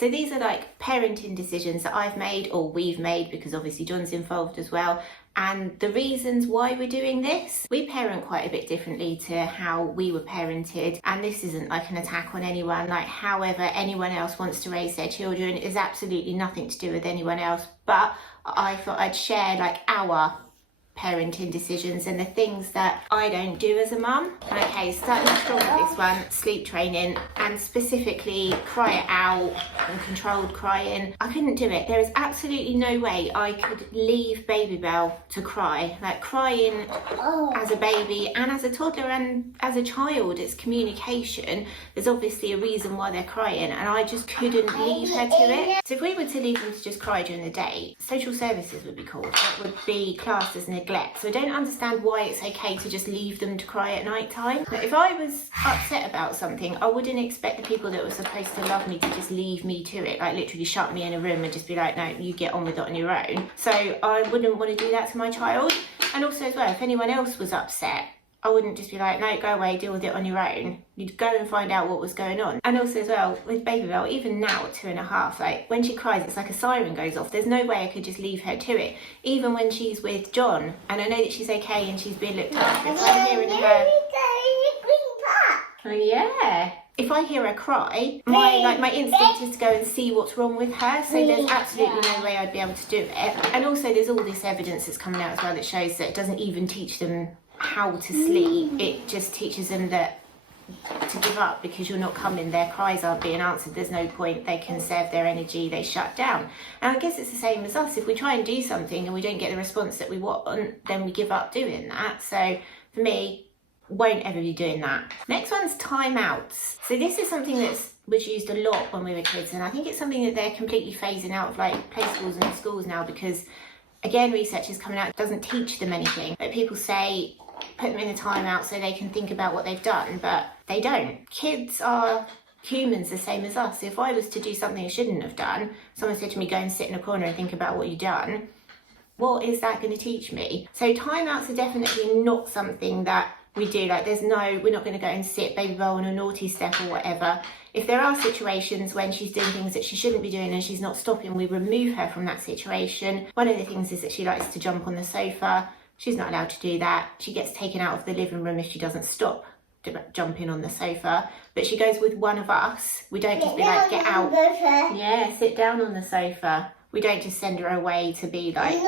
So these are like parenting decisions that I've made or we've made, because obviously John's involved as well. And the reasons why we're doing this, we parent quite a bit differently to how we were parented. And this isn't like an attack on anyone, like however anyone else wants to raise their children is absolutely nothing to do with anyone else. But I thought I'd share like our parenting decisions and the things that I don't do as a mum. Okay, starting strong with this one, sleep training, and specifically cry it out and controlled crying. I couldn't do it. There is absolutely no way I could leave Babybel to cry. Like crying as a baby and as a toddler and as a child, it's communication. There's obviously a reason why they're crying, and I just couldn't leave her to it. So if we were to leave them to just cry during the day, social services would be called. It would be classed as neglect. So I don't understand why it's okay to just leave them to cry at night time. Now, if I was upset about something, I wouldn't expect the people that were supposed to love me to just leave me to it, like literally shut me in a room and just be like, no, you get on with it on your own. So I wouldn't want to do that to my child. And also as well, if anyone else was upset, I wouldn't just be like, no, go away, deal with it on your own. You'd go and find out what was going on. And also as well, with Babybel, even now at 2.5, like when she cries, it's like a siren goes off. There's no way I could just leave her to it. Even when she's with John, and I know that she's okay and she's being looked after, if I'm hearing her... Oh yeah. If I hear her cry, my instinct is to go and see what's wrong with her. So there's absolutely no way I'd be able to do it. And also there's all this evidence that's coming out as well that shows that it doesn't even teach them how to sleep. It just teaches them that to give up because you're not coming, their cries aren't being answered, there's no point, they conserve their energy, they shut down. And I guess it's the same as us. If we try and do something and we don't get the response that we want, then we give up doing that. So for me, won't ever be doing that. Next one's timeouts. So this is something that was used a lot when we were kids, and I think it's something that they're completely phasing out of like play schools and schools now, because again, research is coming out, it doesn't teach them anything. Like people say, put them in a timeout so they can think about what they've done, but they don't. Kids are humans the same as us. If I was to do something I shouldn't have done, someone said to me, go and sit in a corner and think about what you've done, what is that going to teach me? So timeouts are definitely not something that we do. Like we're not going to go and sit Babybel on a naughty step or whatever. If there are situations when she's doing things that she shouldn't be doing and she's not stopping, we remove her from that situation. One of the things is that she likes to jump on the sofa. She's not allowed to do that. She gets taken out of the living room if she doesn't stop jumping on the sofa. But she goes with one of us. We don't just be like, get out. Yeah, sit down on the sofa. We don't just send her away to be like...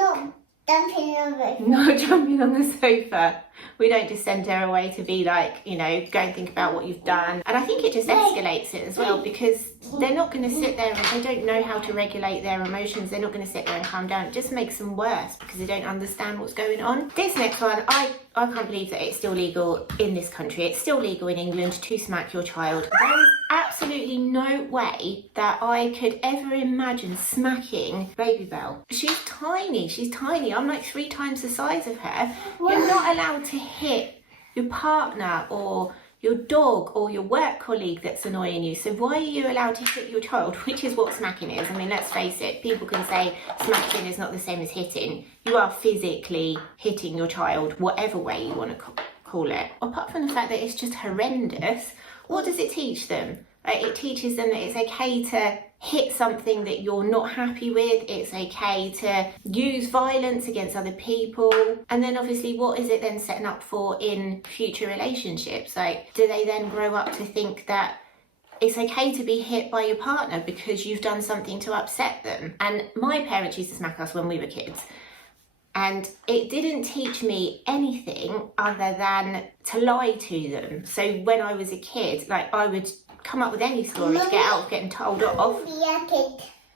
Not jumping on the sofa. We don't just send her away to be like, you know, go and think about what you've done. And I think it just escalates it as well, because they're not going to sit there and they don't know how to regulate their emotions. They're not going to sit there and calm down. It just makes them worse because they don't understand what's going on. This next one, I can't believe that it's still legal in this country. It's still legal in England to smack your child. There is absolutely no way that I could ever imagine smacking Babybel. She's tiny. I'm like 3 times the size of her. You're not allowed to hit your partner or your dog or your work colleague that's annoying you. So why are you allowed to hit your child, which is what smacking is? I mean, let's face it, people can say smacking is not the same as hitting. You are physically hitting your child, whatever way you want to call it. Apart from the fact that it's just horrendous, what does it teach them? Like, it teaches them that it's okay to hit something that you're not happy with. It's okay to use violence against other people. And then obviously, what is it then setting up for in future relationships? Like, do they then grow up to think that it's okay to be hit by your partner because you've done something to upset them? And my parents used to smack us when we were kids. And it didn't teach me anything other than to lie to them. So when I was a kid, like, I would come up with any story to get out of getting told off.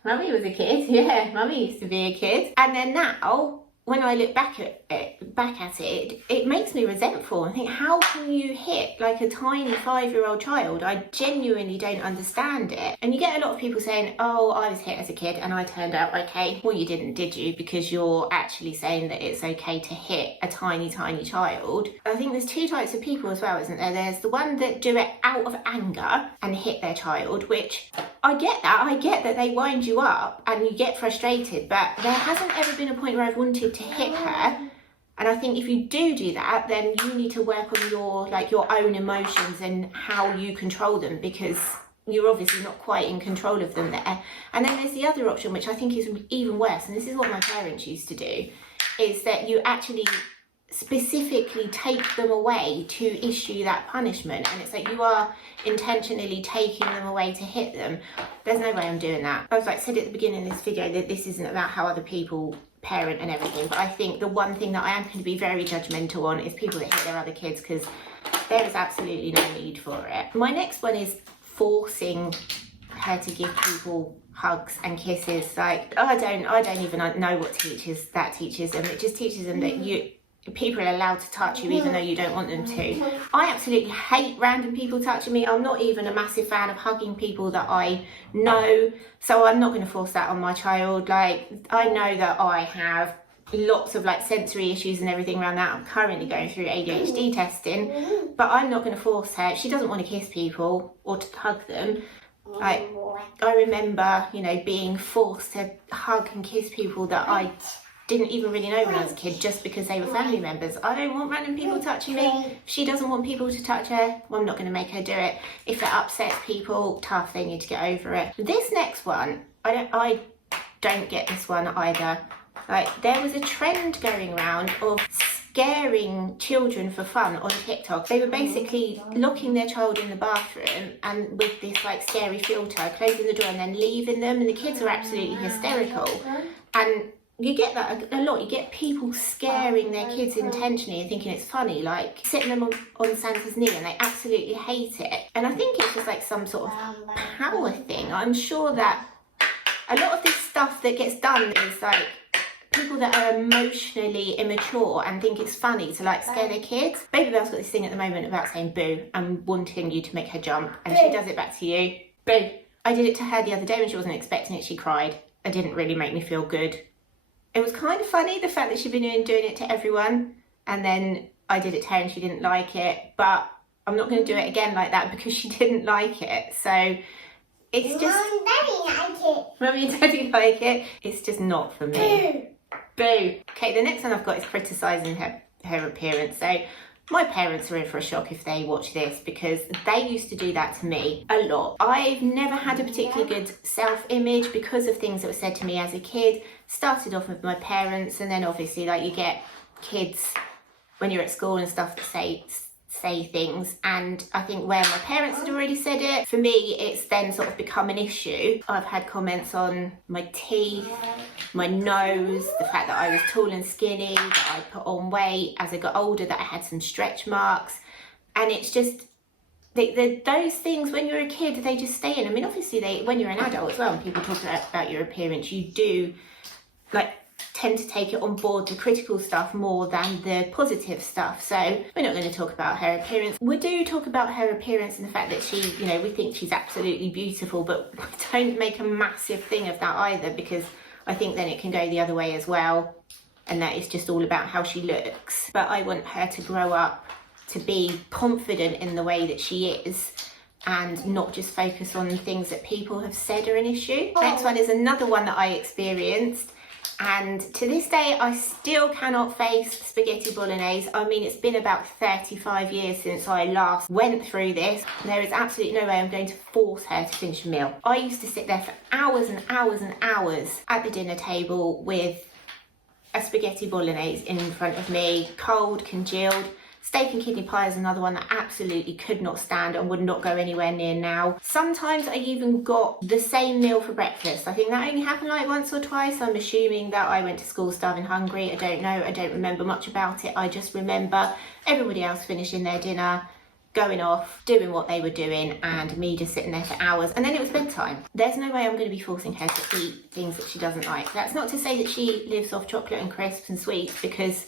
Mummy was a kid, yeah. Mummy used to be a kid. And then now, when I look back at it, it makes me resentful. I think, how can you hit like a tiny 5-year-old child? I genuinely don't understand it. And you get a lot of people saying, oh, I was hit as a kid and I turned out okay. Well, you didn't, did you? Because you're actually saying that it's okay to hit a tiny, tiny child. I think there's 2 types of people as well, isn't there? There's the one that do it out of anger and hit their child, which I get that. I get that they wind you up and you get frustrated, but there hasn't ever been a point where I've wanted to hit her. And I think if you do that, then you need to work on your own emotions and how you control them, because you're obviously not quite in control of them there. And then there's the other option, which I think is even worse, and this is what my parents used to do, is that you actually specifically take them away to issue that punishment, and it's like you are intentionally taking them away to hit them. There's no way I'm doing that. I was like, said at the beginning of this video that this isn't about how other people parent and everything, but I think the one thing that I am going to be very judgmental on is people that hit their other kids, because there is absolutely no need for it. My next one is forcing her to give people hugs and kisses. Like, I don't even know what that teaches them. It just teaches them that people are allowed to touch you even though you don't want them to. I absolutely hate random people touching me. I'm not even a massive fan of hugging people that I know, so I'm not going to force that on my child. Like, I know that I have lots of like sensory issues and everything around that. I'm currently going through ADHD testing, but I'm not going to force her. She doesn't want to kiss people or to hug them. Like, I remember, you know, being forced to hug and kiss people that I didn't even really know when I was a kid, just because they were family members. I don't want random people touching me. If she doesn't want people to touch her, well, I'm not going to make her do it. If it upsets people, tough, they need to get over it. This next one, I don't get this one either. Like, there was a trend going around of scaring children for fun on TikTok. They were basically locking their child in the bathroom and with this like scary filter, closing the door and then leaving them, and the kids are absolutely hysterical. And you get that a lot. You get people scaring their kids intentionally and thinking it's funny, like sitting them on Santa's knee, and they absolutely hate it. And I think it's just like some sort of power thing. I'm sure that a lot of this stuff that gets done is like people that are emotionally immature and think it's funny to like scare their kids. Baby Belle's got this thing at the moment about saying boo and wanting you to make her jump, and she does it back to you. Boo. I did it to her the other day when she wasn't expecting it. She cried. It didn't really make me feel good. It was kind of funny, the fact that she'd been doing it to everyone, and then I did it to her and she didn't like it, but I'm not going to do it again like that because she didn't like it. So it's just... Mummy and Daddy like it. Mummy and Daddy like it. It's just not for me. Boo. Okay, the next one I've got is criticising her appearance. So my parents are in for a shock if they watch this, because they used to do that to me a lot. I've never had a particularly good self-image because of things that were said to me as a kid. Started off with my parents, and then obviously like you get kids when you're at school and stuff that say things, and I think where my parents had already said it, for me it's then sort of become an issue. I've had comments on my teeth, my nose, the fact that I was tall and skinny, that I put on weight as I got older, that I had some stretch marks, and it's just those things when you're a kid, they just stay in. I mean, obviously when you're an adult as well and people talk about your appearance, you do like tend to take it on board, the critical stuff more than the positive stuff. So we're not going to talk about her appearance. We do talk about her appearance and the fact that she, you know, we think she's absolutely beautiful, but we don't make a massive thing of that either, because I think then it can go the other way as well, and that is just all about how she looks. But I want her to grow up to be confident in the way that she is, and not just focus on things that people have said are an issue. Next one is another one that I experienced, and to this day I still cannot face spaghetti bolognese. I mean, it's been about 35 years since I last went through this. There is absolutely no way I'm going to force her to finish a meal. I used to sit there for hours and hours and hours at the dinner table with a spaghetti bolognese in front of me, cold, congealed. Steak and kidney pie is another one that I absolutely could not stand and would not go anywhere near now. Sometimes I even got the same meal for breakfast. I think that only happened like once or twice. I'm assuming that I went to school starving hungry. I don't know. I don't remember much about it. I just remember everybody else finishing their dinner, going off, doing what they were doing, and me just sitting there for hours. And then it was bedtime. There's no way I'm going to be forcing her to eat things that she doesn't like. That's not to say that she lives off chocolate and crisps and sweets, because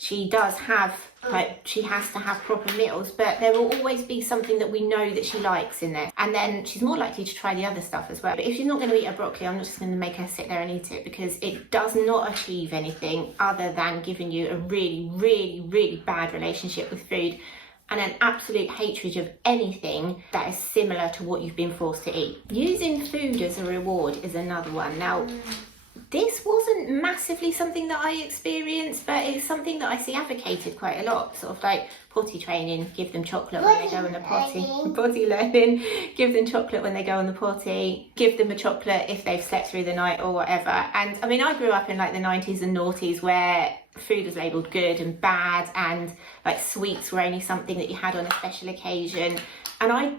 she does have, like, she has to have proper meals, but there will always be something that we know that she likes in there. And then she's more likely to try the other stuff as well. But if she's not going to eat her broccoli, I'm not just going to make her sit there and eat it, because it does not achieve anything other than giving you a really, really, really bad relationship with food and an absolute hatred of anything that is similar to what you've been forced to eat. Using food as a reward is another one. Now, This wasn't massively something that I experienced, but it's something that I see advocated quite a lot, sort of like potty training, give them chocolate when they go on the potty. Potty learning, give them chocolate when they go on the potty, give them a chocolate if they've slept through the night or whatever. And I mean, I grew up in like the 90s and noughties where food was labelled good and bad, and like sweets were only something that you had on a special occasion. And I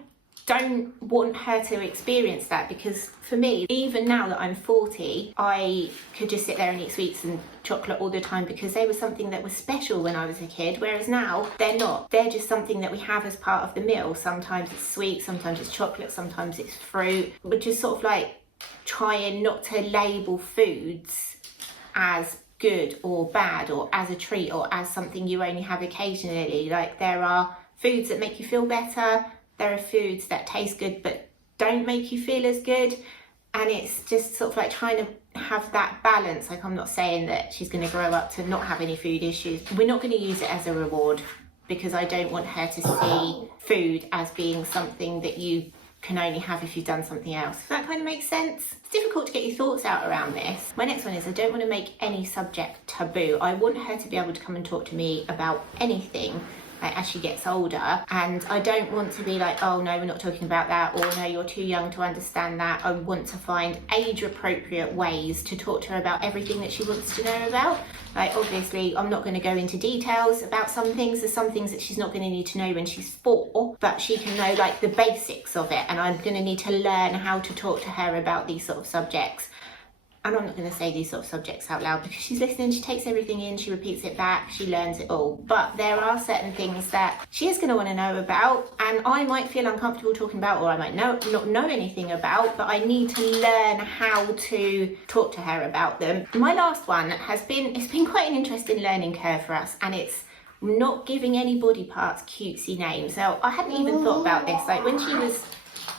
don't want her to experience that, because for me, even now that I'm 40, I could just sit there and eat sweets and chocolate all the time because they were something that was special when I was a kid, whereas now they're not. They're just something that we have as part of the meal. Sometimes it's sweet, sometimes it's chocolate, sometimes it's fruit. We're just sort of like trying not to label foods as good or bad, or as a treat, or as something you only have occasionally. Like, there are foods that make you feel better, there are foods that taste good but don't make you feel as good, and it's just sort of like trying to have that balance. Like, I'm not saying that she's going to grow up to not have any food issues. We're not going to use it as a reward, because I don't want her to see food as being something that you can only have if you've done something else. Does that kind of make sense? It's difficult to get your thoughts out around this. My next one is, I don't want to make any subject taboo. I want her to be able to come and talk to me about anything, like, as she gets older, and I don't want to be like, oh no, we're not talking about that, or no, you're too young to understand that. I want to find age appropriate ways to talk to her about everything that she wants to know about. Like, obviously I'm not going to go into details about some things. There's some things that she's not going to need to know when she's 4, but she can know like the basics of it, and I'm going to need to learn how to talk to her about these sort of subjects. And I'm not going to say these sort of subjects out loud, because she's listening, she takes everything in, she repeats it back, she learns it all. But there are certain things that she is going to want to know about, and I might feel uncomfortable talking about, or I might not know anything about, but I need to learn how to talk to her about them. My last one it's been quite an interesting learning curve for us, and it's not giving any body parts cutesy names. Now, I hadn't even thought about this. Like, when she was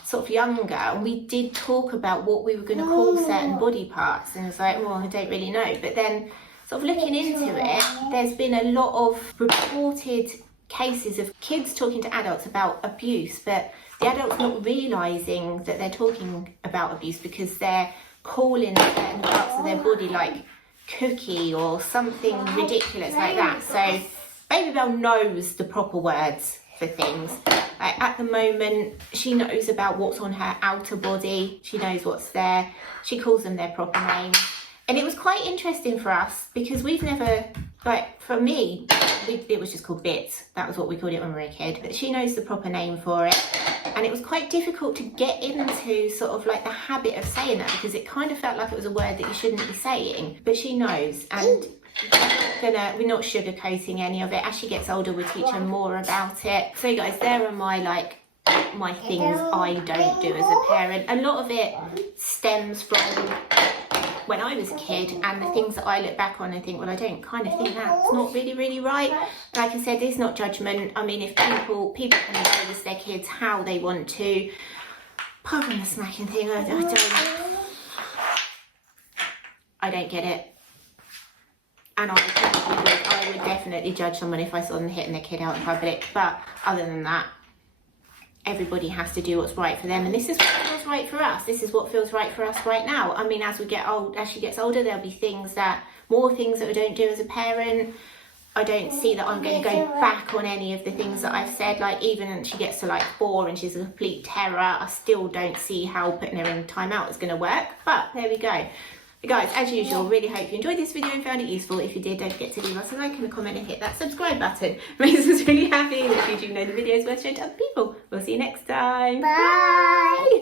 sort of younger, we did talk about what we were going to call certain body parts, and it's like, well, I don't really know. But then sort of looking into it, there's been a lot of reported cases of kids talking to adults about abuse, but the adults not realising that they're talking about abuse because they're calling certain parts of their body like cookie or something ridiculous like that. So Babybel knows the proper words for things. Like, at the moment, she knows about what's on her outer body, she knows what's there, she calls them their proper names. And it was quite interesting for us, because we've never, like, for me, it was just called bits. That was what we called it when we were a kid. But she knows the proper name for it, and it was quite difficult to get into sort of like the habit of saying that, because it kind of felt like it was a word that you shouldn't be saying. But she knows, and we're not sugarcoating any of it. As she gets older, we'll teach her more about it. So guys, there are my things I don't do as a parent. A lot of it stems from when I was a kid, and the things that I look back on and think, well, I don't kind of think that's not really right. Like I said, it's not judgment. I mean, if people can notice their kids how they want to, apart from the smacking thing, I don't get it. And I would definitely judge someone if I saw them hitting their kid out in public. But other than that, everybody has to do what's right for them, and this is what feels right for us. This is what feels right for us right now. I mean, as she gets older, there'll be more things that we don't do as a parent. I don't see that I'm going to go back on any of the things that I've said. Like, even when she gets to like 4 and she's a complete terror, I still don't see how putting her in timeout is going to work. But there we go. But guys, as usual, really hope you enjoyed this video and found it useful. If you did, don't forget to leave us a like and a comment and hit that subscribe button. It makes us really happy, and if you do know the videos worth showing to other people. We'll see you next time. Bye.